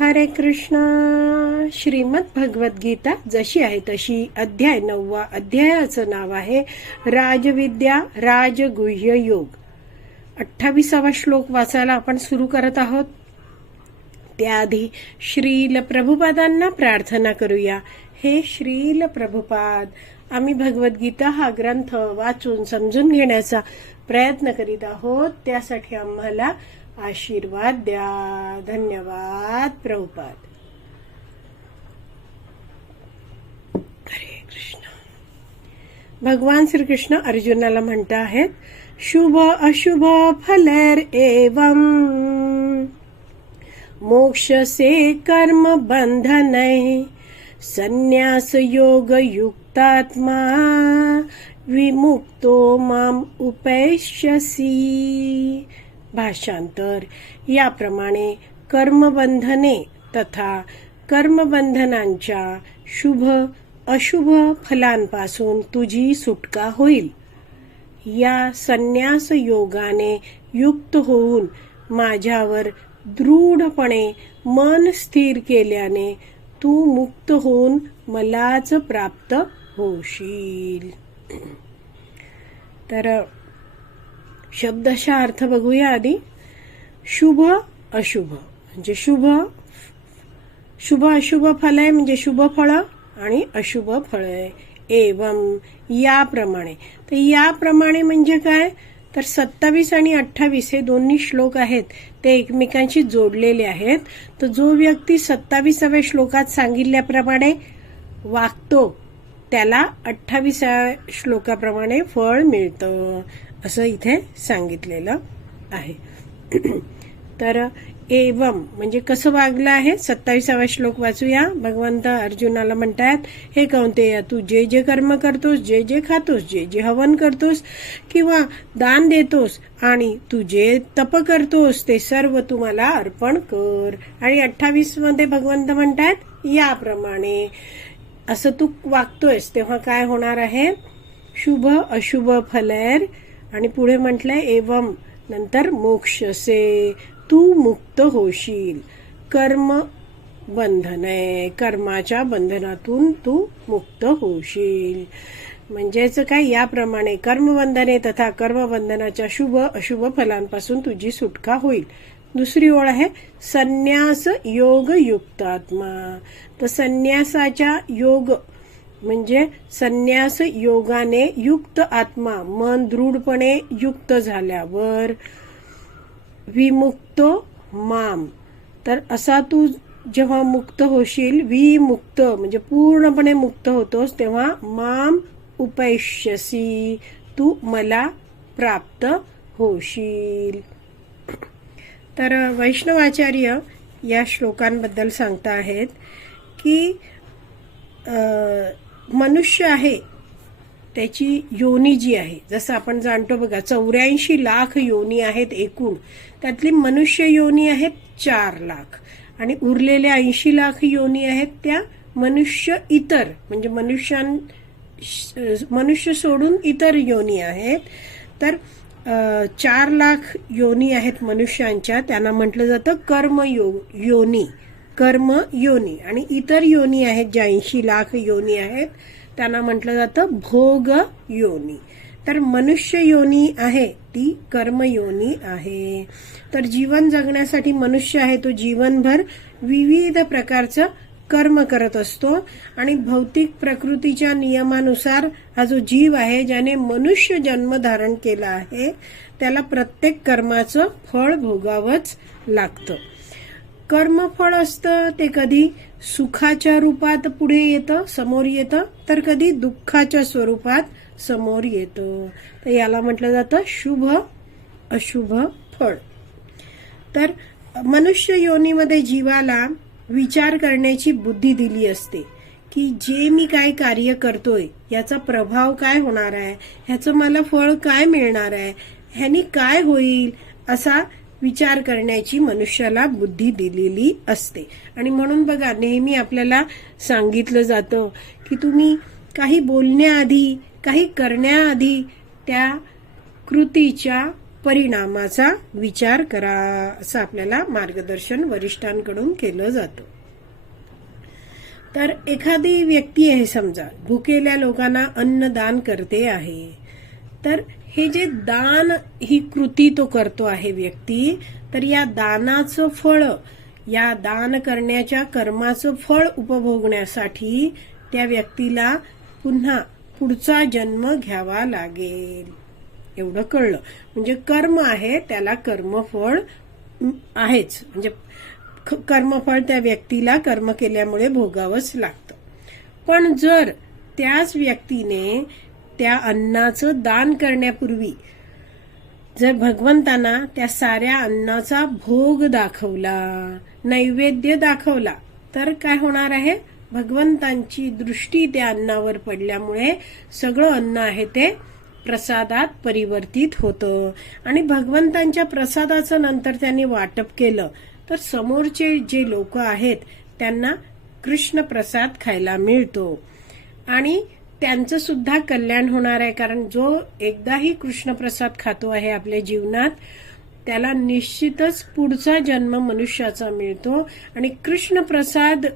हरे कृष्णा. श्रीमद भगवद्गीता जशी आहे तशी अध्याय नववा अध्यायाचं नाव आहे राजविद्या राजगुह्य योग. अठ्ठावीसावा श्लोक वाचायला आपण सुरू करत आहोत. त्याआधी श्रील प्रभुपादांना प्रार्थना करूया. हे श्रील प्रभुपाद आम्ही भगवद्गीता हा ग्रंथ वाचून समजून घेण्याचा प्रयत्न करीत आहोत. त्यासाठी आम्हाला आशीर्वाद द्या. धन्यवाद प्रभुपाद. हरे कृष्ण. भगवान श्रीकृष्ण अर्जुनाला म्हणत आहेत शुभ अशुभ फलर एवं. मोक्ष से कर्म बंधन. संन्यास योग युक्तात्मा. विमुक्तो माम उपैश्यसी भाषांतर. याप्रमाणे कर्मबंधने तथा कर्मबंधनांच्या शुभ अशुभ फलांपासून तुझी सुटका होईल. या संन्यास योगाने युक्त होऊन माझ्यावर दृढपणे मन स्थिर केल्याने तू मुक्त होऊन मलाच प्राप्त होशील. तर शब्दाचा अर्थ बघूया आधी. शुभ अशुभ. म्हणजे शुभ शुभ अशुभ फळ आहे म्हणजे शुभ फळ आणि अशुभ फळ आहे एवम याप्रमाणे. तर याप्रमाणे म्हणजे काय? तर सत्तावीस आणि अठ्ठावीस हे दोन्ही श्लोक आहेत. ते एकमेकांशी जोडलेले आहेत. तर जो व्यक्ती सत्तावीसाव्या श्लोकात सांगितल्याप्रमाणे वागतो त्याला अठ्ठावीसाव्या श्लोकाप्रमाणे फळ मिळतं. असं इथे सांगितलेलं आहे. तर एवम म्हणजे कसं वागलं आहे? सत्तावीसावा श्लोक वाचूया. भगवंत अर्जुनाला म्हणतात हे कोणते तू जे जे कर्म करतोस जे जे खातोस जे जे हवन करतोस किंवा दान देतोस आणि तू जे तप करतोस ते सर्व तुम्हाला अर्पण कर. आणि अठ्ठावीसमध्ये भगवंत म्हणतात याप्रमाणे असं तू वागतोयस तेव्हा काय होणार आहे? शुभ अशुभ फलैर आणि पुढे म्हटलंय एवम नंतर मोक्षसे तू मुक्त होशील. कर्म बंधन आहे कर्माच्या बंधनातून तू मुक्त होशील. म्हणजेच काय याप्रमाणे कर्मबंधने तथा कर्मबंधनाच्या शुभ अशुभ फलांपासून तुझी सुटका होईल. दुसरी ओळ आहे संन्यास योग युक्तात्मा तर संन्यासाच्या योग म्हणजे संन्यास योगाने युक्त आत्मा मन दृढपणे युक्त झाल्यावर विमुक्त माम. तर असा तू जेव्हा मुक्त होशील विमुक्त म्हणजे पूर्णपणे मुक्त होतोस तेव्हा माम उपैष्यसी तू मला प्राप्त होशील. तर वैष्णवाचार्य या श्लोकांबद्दल सांगता आहेत की मनुष्य आहे त्याची योनी जी आहे जसं आपण जाणतो बघा चौऱ्याऐंशी लाख योनी आहेत एकूण. त्यातली मनुष्य योनी आहेत चार लाख. आणि उरलेल्या ऐंशी लाख योनी आहेत त्या मनुष्य इतर म्हणजे मनुष्यां मनुष्य सोडून इतर योनी आहेत. तर चार लाख योनी आहेत मनुष्यांच्या त्यांना म्हटलं जातं कर्म योनी. कर्म योनी आणि इतर योनी आहेत ज्या ऐंशी लाख योनी आहेत त्यांना म्हटलं जातं भोग योनी. तर मनुष्य योनी आहे ती कर्म योनी आहे. तर जीवन जगण्यासाठी मनुष्य आहे तो जीवनभर विविध प्रकारचं कर्म करत असतो आणि भौतिक प्रकृतीच्या नियमानुसार हा जो जीव आहे ज्याने मनुष्य जन्म धारण केला आहे त्याला प्रत्येक कर्माचं फळ भोगावंच लागतं. कर्मफळ असतं ते कधी सुखाच्या रूपात पुढे येतं समोर येतं तर कधी दुःखाच्या स्वरूपात समोर येतं. तर याला म्हटलं जातं शुभ अशुभ फळ. तर मनुष्य योनीमध्ये जीवाला विचार करण्याची बुद्धी दिली असते की जे मी काय कार्य करतोय याचा प्रभाव काय होणार आहे? ह्याचं मला फळ काय मिळणार आहे? ह्यानी काय होईल? असा विचार करण्याची मनुष्याला बुद्धी दिलेली असते. आणि म्हणून बघा नेहमी आपल्याला सांगितलं जातं की तुम्ही काही बोलण्याआधी काही करण्याआधी त्या कृतीच्या परिणामाचा विचार करा असं आपल्याला मार्गदर्शन वरिष्ठांकडून केलं जातं. तर एखादी व्यक्ती आहे समजा भुकेल्या लोकांना अन्नदान करते आहे तर हे जे दान ही कृती तो करतो आहे व्यक्ती तर या दानाचं फळ या दान करण्याच्या कर्माचं फळ उपभोगण्यासाठी त्या व्यक्तीला पुन्हा पुढचा जन्म घ्यावा लागेल. एवढं कळलं. म्हणजे कर्म आहे त्याला कर्मफळ आहेच. म्हणजे ख- कर्मफळ त्या व्यक्तीला कर्म केल्यामुळे भोगावंच लागतं. पण जर त्याच व्यक्तीने त्या अन्नाचं दान करण्यापूर्वी जर भगवंतांना त्या साऱ्या अन्नाचा भोग दाखवला नैवेद्य दाखवला तर काय होणार आहे? भगवंतांची दृष्टी त्या अन्नावर पडल्यामुळे सगळं अन्न आहे ते प्रसादात परिवर्तित होतं. आणि भगवंतांच्या प्रसादाचं नंतर त्यांनी वाटप केलं तर समोरचे जे लोक आहेत त्यांना कृष्ण प्रसाद खायला मिळतो. आणि त्यांचं सुद्धा कल्याण होणार आहे कारण जो एकदाही कृष्णप्रसाद खातो आहे आपल्या जीवनात त्याला निश्चितच पुढचा जन्म मनुष्याचा मिळतो. आणि कृष्णप्रसाद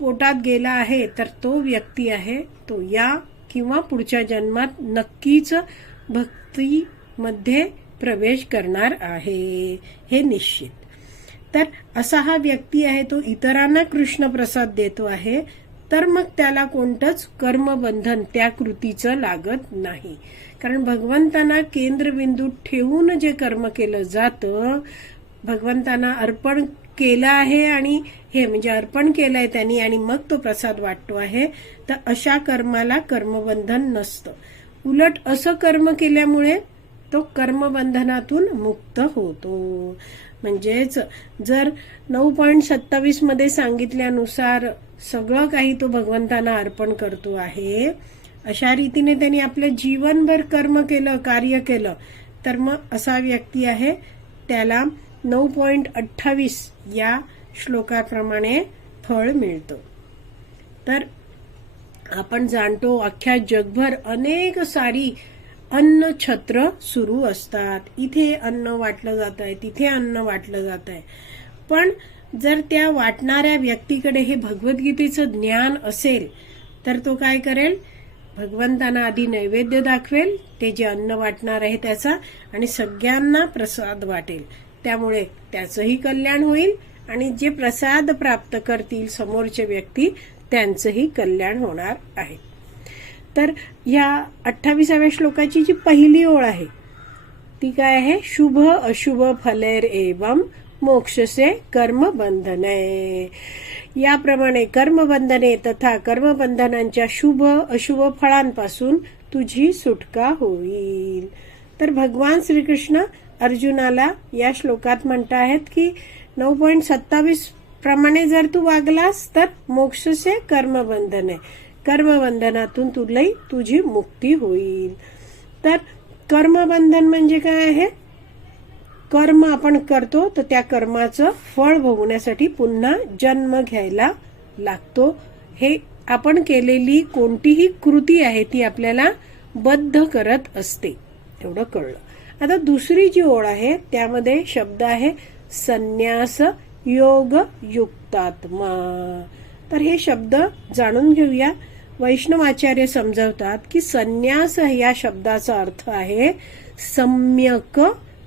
पोटात गेला आहे तर तो व्यक्ती आहे तो या किंवा पुढच्या जन्मात नक्कीच भक्तीमध्ये प्रवेश करणार आहे हे निश्चित. तर असा हा व्यक्ती आहे तो इतरांना कृष्णप्रसाद देतो आहे तर मग त्याला कोणतंच कर्मबंधन त्या कृतीचं लागत नाही. कारण भगवंतांना केंद्रबिंदू ठेवून जे कर्म केलं जातं भगवंतांना अर्पण केलं आहे आणि हे म्हणजे अर्पण केलंय त्यांनी आणि मग तो प्रसाद वाटतो आहे तर अशा कर्माला कर्मबंधन नसतं. उलट असं कर्म केल्यामुळे तो कर्मबंधनातून मुक्त होतो. म्हणजेच जर नऊ पॉईंट सत्तावीसमध्ये सांगितल्यानुसार सगळं काही तो भगवंतांना अर्पण करतो आहे अशा रीतीने त्यांनी आपलं जीवनभर कर्म केलं कार्य केलं तर मग असा व्यक्ती आहे त्याला नऊ पॉईंट अठ्ठावीस या श्लोकाप्रमाणे फळ मिळतं. तर आपण जाणतो अख्ख्या जगभर अनेक सारी अन्न छत्र सुरू असतात. इथे अन्न वाटलं जात आहे तिथे अन्न वाटलं जात आहे पण जर त्या वाटणाऱ्या व्यक्तीकडे हे भगवद्गीतेचं ज्ञान असेल तर तो काय करेल? भगवंतांना आधी नैवेद्य दाखवेल ते जे अन्न वाटणार आहे त्याचा आणि सगळ्यांना प्रसाद वाटेल. त्यामुळे त्याचंही कल्याण होईल आणि जे प्रसाद प्राप्त करतील समोरचे व्यक्ती त्यांचंही कल्याण होणार आहे. तर या अठ्ठावीसाव्या श्लोकाची जी पहिली ओळ आहे ती काय आहे? शुभ अशुभ फलेर एवं मोक्षसे कर्मबंधने. याप्रमाणे कर्मबंधने तथा कर्मबंधनांच्या शुभ अशुभ फळांपासून तुझी सुटका होईल. तर भगवान श्रीकृष्ण अर्जुनाला या श्लोकात म्हणता आहेत की नऊ पॉईंट सत्तावीस प्रमाणे जर तू वागलास तर मोक्षसे कर्मबंधने. कर्मबंधनातून तुलाही तुझी मुक्ती होईल. तर कर्मबंधन म्हणजे काय आहे? कर्म आपण करतो तर त्या कर्माचं फळ भोगण्यासाठी पुन्हा जन्म घ्यायला लागतो. हे आपण केलेली कोणतीही कृती आहे ती आपल्याला बद्ध करत असते. एवढं कळलं. आता दुसरी जी ओळ आहे त्यामध्ये शब्द आहे संन्यास योग युक्तात्मा तर हे शब्द जाणून घेऊया. वैष्णवाचार्य समजवतात की संन्यास या शब्दाचा अर्थ आहे सम्यक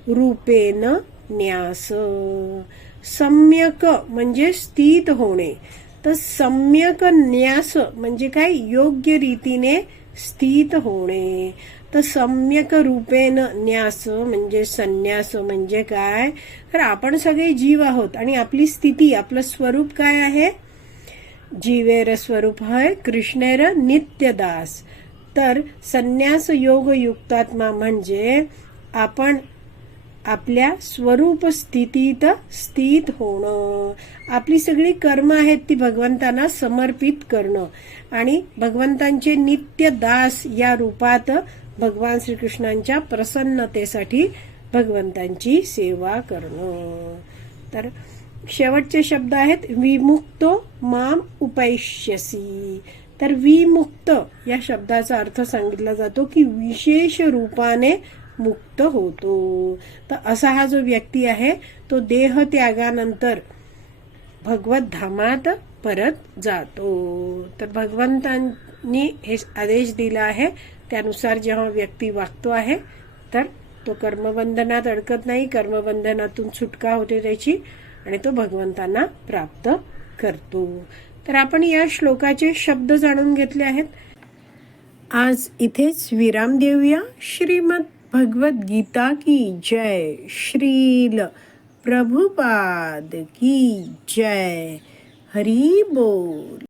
रूपेन न्यास. सम्यक म्हणजे स्थित होणे. तर सम्यक न्यास म्हणजे काय? योग्य रीतीने स्थित होणे. तर सम्यक रूपेन न्यास म्हणजे संन्यास म्हणजे काय? तर आपण सगळे जीव आहोत आणि आपली स्थिती आपलं स्वरूप काय आहे? जीवेर स्वरूप हय कृष्णेर नित्यदास। तर संन्यास योग युक्तात्मा म्हणजे आपण आपल्या स्वरूप स्थितीत स्थित होणं. आपली सगळी कर्म आहेत ती भगवंतांना समर्पित करणं. आणि भगवंतांचे नित्य दास या रूपात भगवान श्रीकृष्णांच्या प्रसन्नतेसाठी भगवंतांची सेवा करणं. तर शेवटचे शब्द आहेत विमुक्तो माम उपैष्यसी. तर विमुक्त या शब्दाचा अर्थ सांगितला जातो की विशेष रूपाने मुक्त होतो. तर असा हा जो व्यक्ती आहे तो देह त्यागानंतर भगवत धामात परत जातो. तर भगवंतांनी हे आदेश दिला आहे त्यानुसार जेव्हा व्यक्ती वागतो आहे तर तो कर्मबंधनात अडकत नाही कर्मबंधनातून सुटका होते त्याची आणि तो भगवंतांना प्राप्त करतो. तर आपण या श्लोकाचे शब्द जाणून घेतले आहेत. आज इथेच विराम देऊया. श्रीमद भगवत गीता की जय. श्रील प्रभुपाद की जय. हरी बोल.